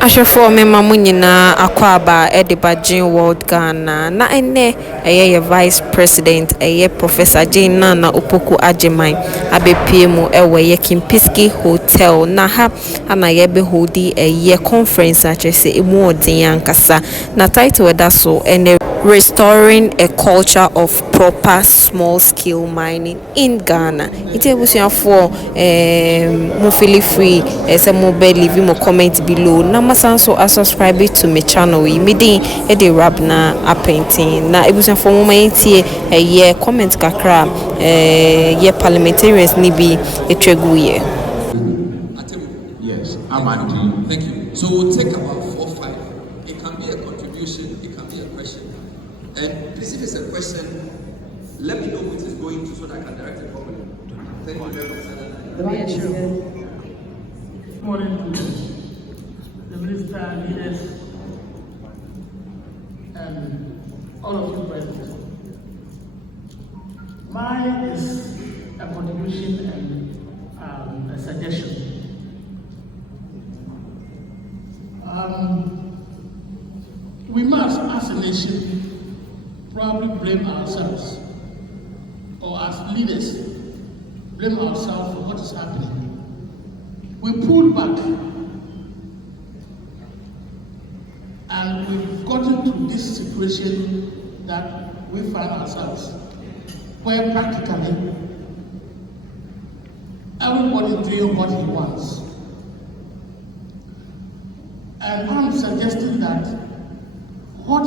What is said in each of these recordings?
Ashefo me mamunyina akwaba edibajin World Ghana na ene eye Vice President eye Professor Naana Opoku Agyeman abepiem ewe ye Kimpisnski Hotel na ha ana ye be hodi eye conference achese emu odin ankasa na title weda so ene restoring a culture of proper small-scale mining in Ghana. It was for mo feel free say mo be leave mo comment below. Na masanso subscribe to my channel. Me dey e dey rap na a painting. Na e was for mo maintie ye comment kakra ye parliamentarians ni bi etwegu ye. Yes, I'm Andy. Thank you. So we'll take about 4 or 5. It can be a contribution, it can be a question. And please, if it's a question, let me know who it is going to so that I can direct it properly. Thank you very much. Good morning to the minister, leaders, and all of you present. Mine is a contribution and a suggestion. We must, as a nation, probably blame ourselves, or as leaders, blame ourselves for what is happening. We pulled back, and we've gotten to this situation that we find ourselves, where practically everybody doing what he wants. And I'm suggesting that what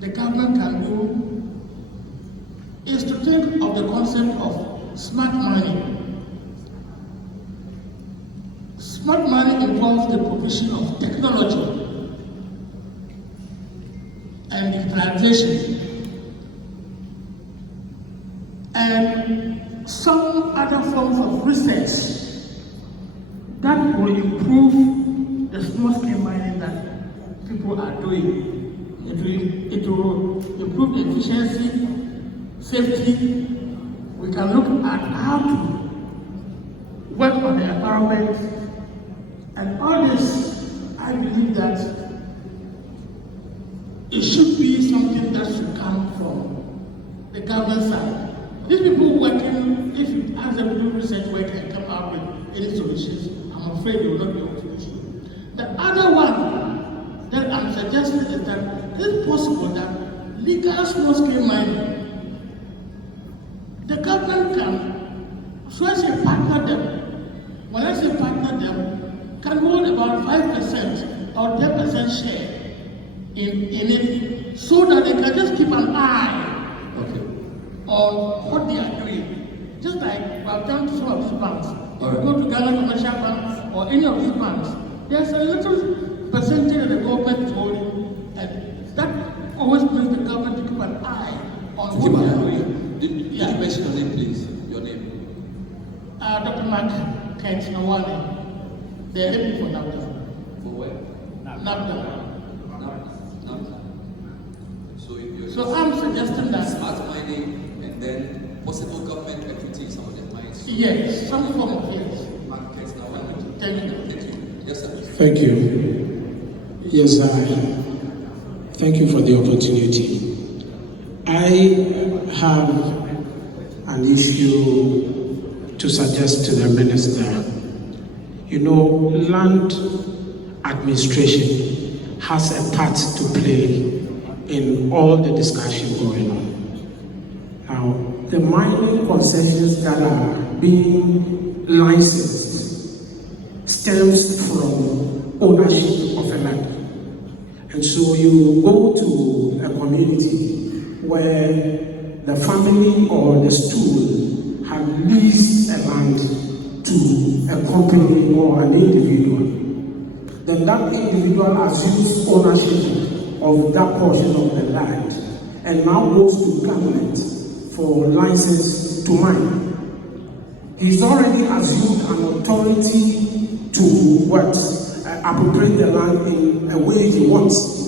the government can do is to think of the concept of smart money. Smart money involves the provision of technology and digitalization and some other forms of research that will improve the small-scale mining that people are doing. It will improve the efficiency, safety. We can look at how to work on the environment, and all this, I believe that it should be something that should come from the government side. These people working, if you ask them to do research work and come up with any solutions, I'm afraid they will not be able to do so. The other one that I'm suggesting is that it's possible that legal small-scale mining, the government can, so I say partner them. When I say partner them, can hold about 5% or 10% share in it, so that they can just keep an eye on what they are doing. Just like I've done to some of these banks. If you go to Ghana Commercial Bank or any of these banks, there's a little percentage that the government is holding, and that always brings the government to keep an eye on what they are doing. Did you mention your name, please? Your name? Dr. Mark Kent Nawale. They're looking for NAFTA. For where? NAFTA. So I'm suggesting that smart mining and then possible government equity in some of the mines. yes, some form of yes. Markets now. Thank you. Thank you. Yes, sir. Thank you. Yes, thank you for the opportunity. I have an issue to suggest to the minister. You know, land administration has a part to play in all the discussion going on. Now, the mining concessions that are being licensed stems from ownership of a land. And so you go to a community where the family or the stool have leased a land to a company or an individual. Then that individual assumes ownership of that portion of the land and now goes to government for license to mine. He's already assumed an authority to appropriate the land in a way he wants.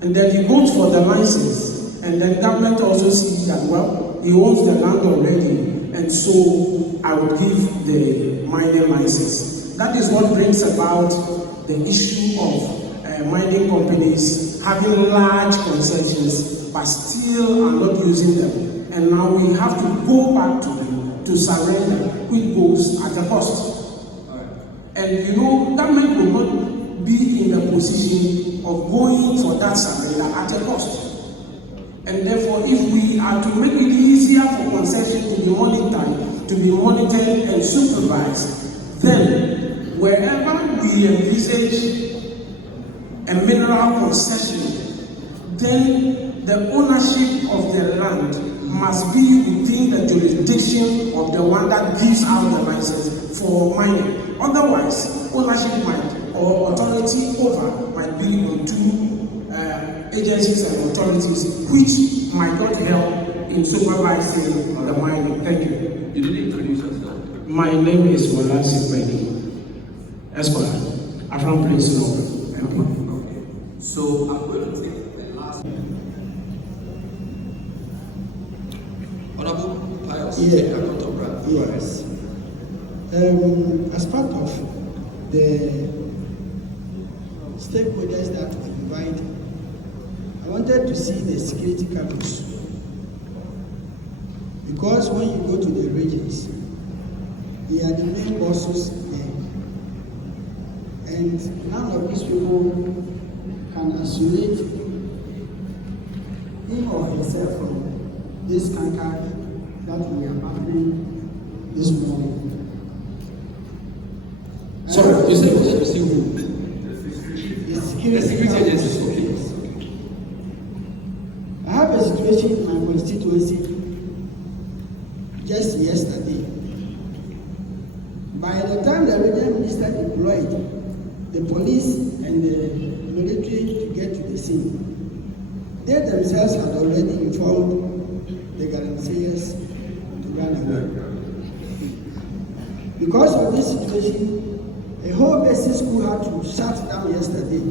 And then he goes for the license, and then government also sees that, well, he owns the land already, and so I will give the mining license. That is what brings about the issue of mining companies having large concessions but still are not using them. And now we have to go back to them to surrender, which goes at a cost. And you know, government will not be in the position of going for that surrender at a cost. And therefore, if we are to make it easier for concession to be monitored and supervised, then wherever we envisage a mineral concession, then the ownership of the land must be within the jurisdiction of the one that gives out the license for mining. Otherwise, ownership or authority over might be on two agencies and authorities, which might not help in supervising the mining. Thank you. You didn't introduce yourself. My name is Wala Sikbedi, Esquire. I'm from Prez. Okay. So I'm going to take the last. Honorable Pius, take account of that. Yes. As part of the stakeholders that we invited, I wanted to see the security cameras. Because when you go to the regions, they are the main bosses there. And none of these people can isolate him or himself from this canker that we are battling this morning. Sorry, you said you wanted to see who? The security agencies, okay. I have a situation in my constituency just yesterday. By the time the regional minister deployed the police and the military to get to the scene, they themselves had already informed the Galansayers to run away. Because of this situation, a whole basic school had to shut down yesterday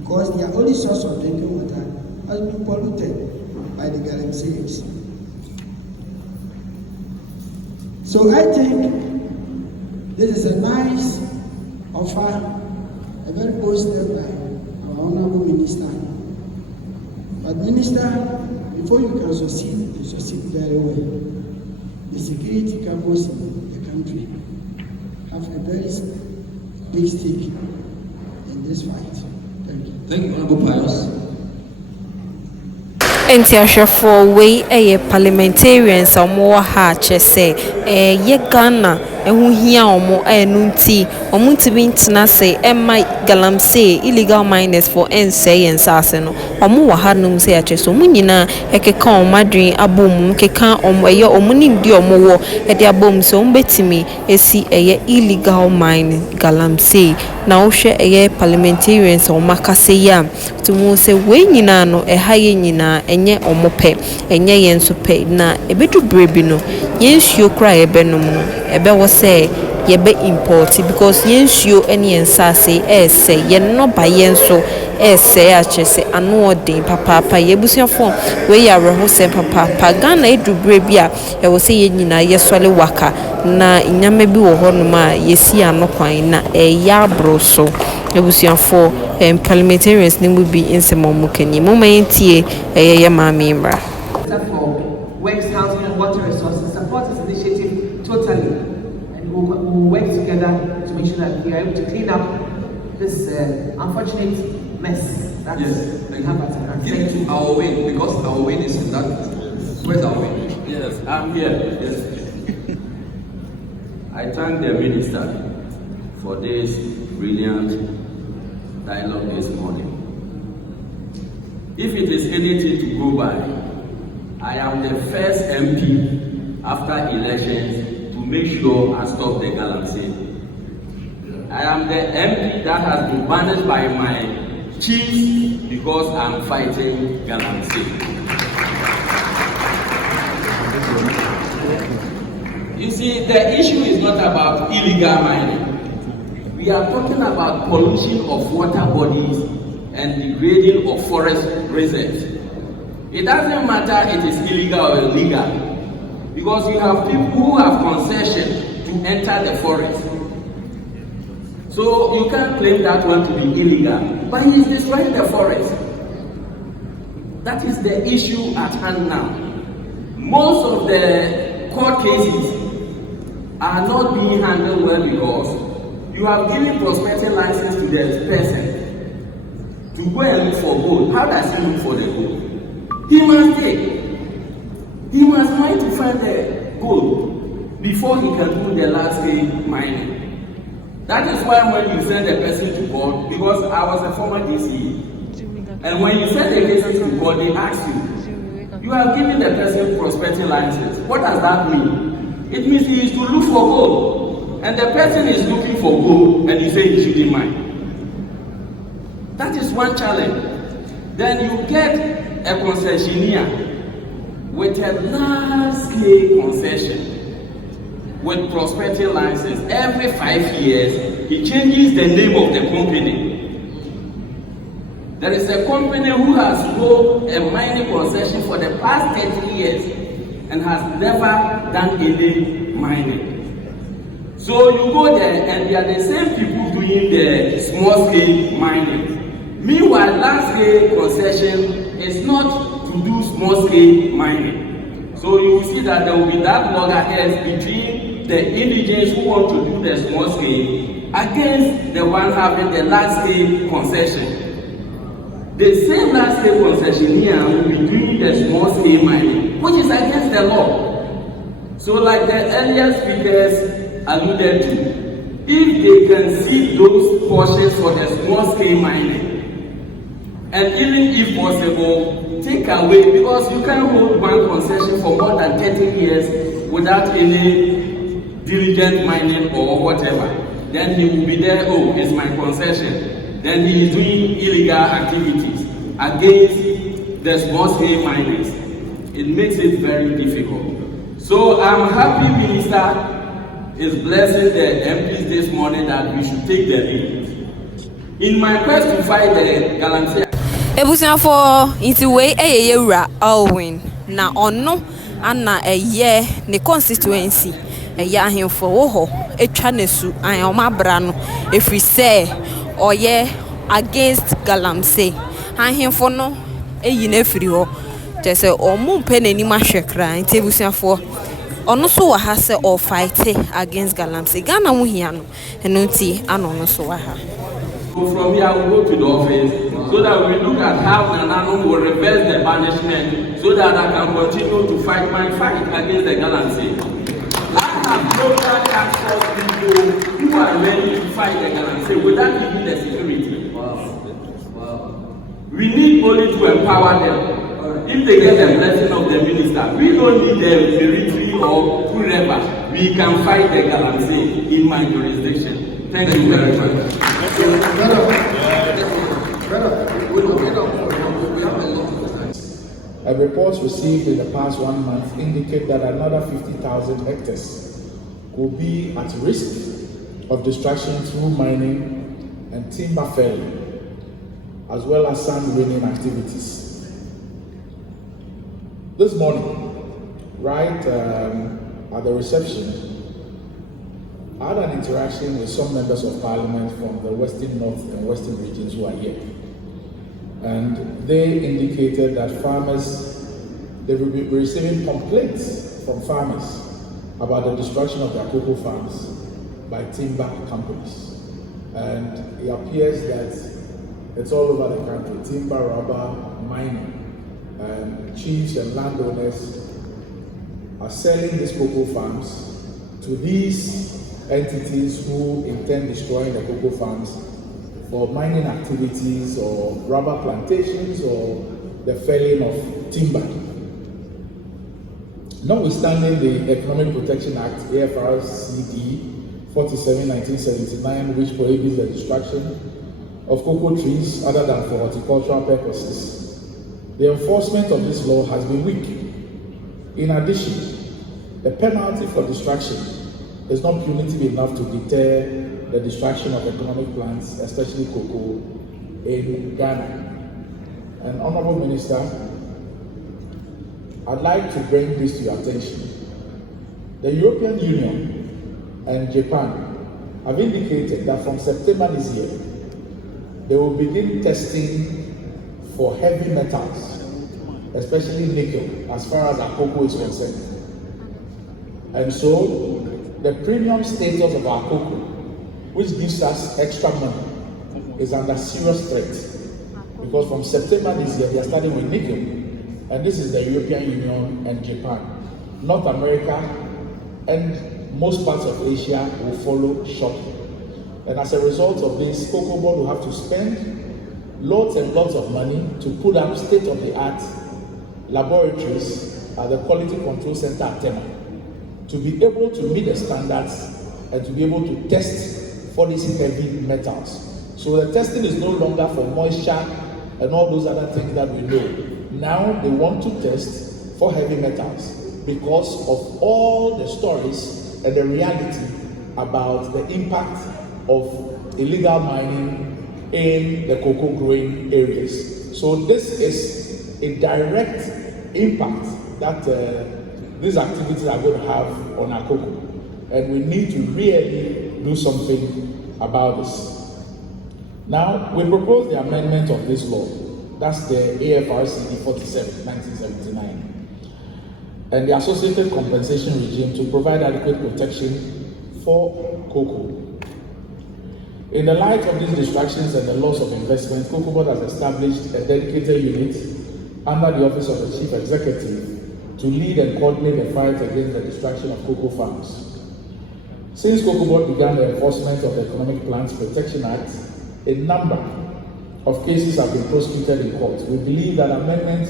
because their only source of drinking water has been polluted by the Galansayers. So I think this is a nice offer, a very bold step by our honorable minister. But minister, before you can succeed, you succeed very well. The security campus in the country have a very big stake in this fight. Thank you. Thank you, Honorable Pius. Enti ahwefo wei parliamentarians omo ha chese ye Ghana ehu hia omo enunti omo tibi ntena se ema galamsey illegal miners for NSA and sase no omo wa hanum se ya chese omo nyina ekeka omadwen abom keka omo eye omo nimdi omo wo ede abom se omo betimi esi illegal mining galamsey na ohwe parliamentarians omo akase ya tumu se wei nyina no haye nyina enye omope enye yenso pe na ebedu brebi no yensuo kra ebenom no ebe wo se yebe import because yensuo ene ensase ese yenno ba yenso ese achese ano odin papa yebusiafo we ya reho se papa Ghana edu brebi a e wo se yenyina yesole waka na nyame bi wo honom a yesi ano kwan na ya broso ebusiafo parliamentarians will be in some mukeni moment ye mami mra for works, housing and water resources support this initiative totally, and we'll work together to make sure that we are able to clean up this unfortunate mess that we have at hand. Give it to our way, because our way is in that. Where's our way? Yes, I'm here. Yes. I thank the minister for this brilliant dialogue this morning. If it is anything to go by, I am the first MP after elections to make sure I stop the galamsey. I am the MP that has been banished by my chiefs because I'm fighting galamsey. You see, the issue is not about illegal mining. We are talking about pollution of water bodies and degrading of forest reserves. It doesn't matter it is illegal or illegal, because you have people who have concession to enter the forest. So you can't claim that one to be illegal, but he is destroying the forest. That is the issue at hand now. Most of the court cases are not being handled well because you have given prospecting license to the person to go and look for gold. How does he look for the gold? He must dig. He must try to find the gold before he can do the large-scale mining. That is why when you send a person to court, because I was a former DCE, and when you send a person to court, they ask you have given the person prospecting license. What does that mean? It means he is to look for gold, and the person is looking for gold, and you say he shouldn't mine. That is one challenge. Then you get a concessionaire with a large-scale concession with prospecting license. Every 5 years, he changes the name of the company. There is a company who has held a mining concession for the past 30 years and has never done any mining. So you go there and they are the same people doing the small-scale mining. Meanwhile, large-scale concession is not to do small-scale mining. So you will see that there will be that loggerheads between the indigents who want to do the small scale against the one having the large scale concession. The same large scale concessionaire will be doing the small scale mining, which is against the law. So like the earlier speakers alluded to, if they can see those portions for the small scale mining, and even if possible, take away, because you can't hold one concession for more than 30 years without any diligent mining or whatever. Then he will be there, oh, it's my concession. Then he is doing illegal activities against the small scale miners. It makes it very difficult. So I'm happy Minister is blessing the MPs this morning that we should take the lead. In my quest to fight the galamsey. Ebusiafo inti we eyewura Alwin na ono ana eye ne constituency eye ahemfo wo ho etwa nesu an o mabra no efri se oye against galamsey ahemfo no eyi na efri ho tese omu mpe nani mahwekra inti ebusiafo ono so wa ha se o fight against galamsey Ghana mu hia no eno nti ano no so wa ha. From here, we go to the office so that we look at how Naana will reverse the banishment so that I can continue to fight my fight against the galamsey. I have local task force people who are ready to fight the galamsey without giving the security. Wow. We need only to empower them. If they get the blessing of the minister, we don't need the military or whoever. We can fight the galamsey in my jurisdiction. Thank you very much. A report received in the past 1 month indicate that another 50,000 hectares could be at risk of destruction through mining and timber felling, as well as sand raining activities. This morning, right at the reception, I had an interaction with some members of parliament from the Western North and Western regions who are here. And they indicated that farmers, they will be receiving complaints from farmers about the destruction of their cocoa farms by timber companies. And it appears that it's all over the country, timber, rubber, mining. And chiefs and landowners are selling these cocoa farms to these entities who intend destroying the cocoa farms for mining activities or rubber plantations or the felling of timber. Notwithstanding the Economic Protection Act, AFRCD 47, 1979, which prohibits the destruction of cocoa trees other than for horticultural purposes, the enforcement of this law has been weak. In addition, the penalty for destruction is not punitive enough to deter the destruction of economic plants, especially cocoa, in Ghana. And Honorable Minister, I'd like to bring this to your attention. The European Union and Japan have indicated that from September this year, they will begin testing for heavy metals, especially nickel, as far as our cocoa is concerned. And so, the premium status of our cocoa, which gives us extra money, is under serious threat. Because from September this year, they are starting with nickel, and this is the European Union and Japan. North America and most parts of Asia will follow shortly. And as a result of this, Cocoa Board will have to spend lots and lots of money to put up state-of-the-art laboratories at the Quality Control Center at Tema, to be able to meet the standards and to be able to test for these heavy metals. So the testing is no longer for moisture and all those other things that we know. Now they want to test for heavy metals because of all the stories and the reality about the impact of illegal mining in the cocoa growing areas. So this is a direct impact that these activities are going to have on our cocoa, and we need to really do something about this. Now, we propose the amendment of this law, that's the AFRCD 47, 1979, and the associated compensation regime to provide adequate protection for cocoa. In the light of these distractions and the loss of investment, Cocoa Board has established a dedicated unit under the Office of the Chief Executive to lead and coordinate the fight against the destruction of cocoa farms. Since Cocoa Board began the enforcement of the Economic Plants Protection Act, a number of cases have been prosecuted in court. We believe that amendment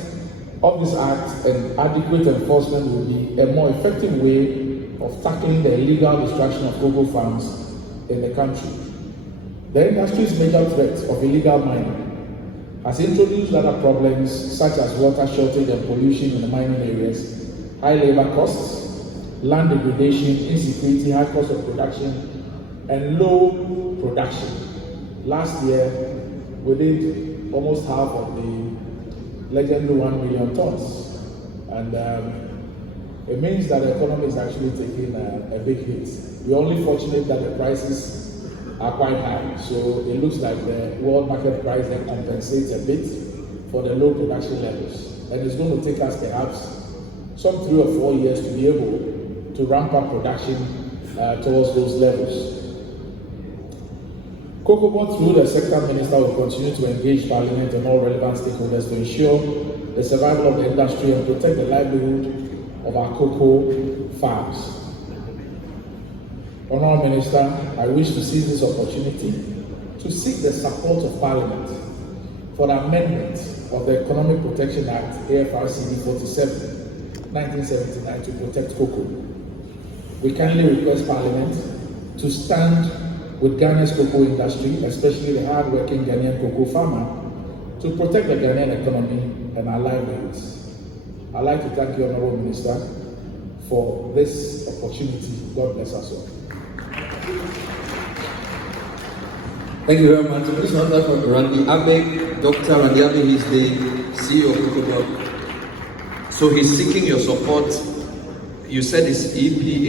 of this act and adequate enforcement will be a more effective way of tackling the illegal destruction of cocoa farms in the country. The industry's major threat of illegal mining has introduced other problems such as water shortage and pollution in the mining areas, high labor costs, land degradation, insecurity, high cost of production, and low production. Last year, we did almost half of the legendary 1 million tons, and it means that the economy is actually taking a big hit. We're only fortunate that the prices are quite high, so it looks like the world market price then compensates a bit for the low production levels, and it's going to take us perhaps some 3 or 4 years to be able to ramp up production towards those levels. Cocoa Board, through the sector minister, will continue to engage Parliament and all relevant stakeholders to ensure the survival of the industry and protect the livelihood of our cocoa farms. Honourable Minister, I wish to seize this opportunity to seek the support of Parliament for the amendment of the Economic Protection Act, AFRCD 47, 1979, to protect cocoa. We kindly request Parliament to stand with Ghana's cocoa industry, especially the hard-working Ghanaian cocoa farmer, to protect the Ghanaian economy and our livelihoods. I'd like to thank you, Honourable Minister, for this opportunity. God bless us all. Thank you very much. Please note that from Randy Abeg, Dr. Randy Abeg is the CEO of Cocoa Board. So he's seeking your support. You said it's EPA.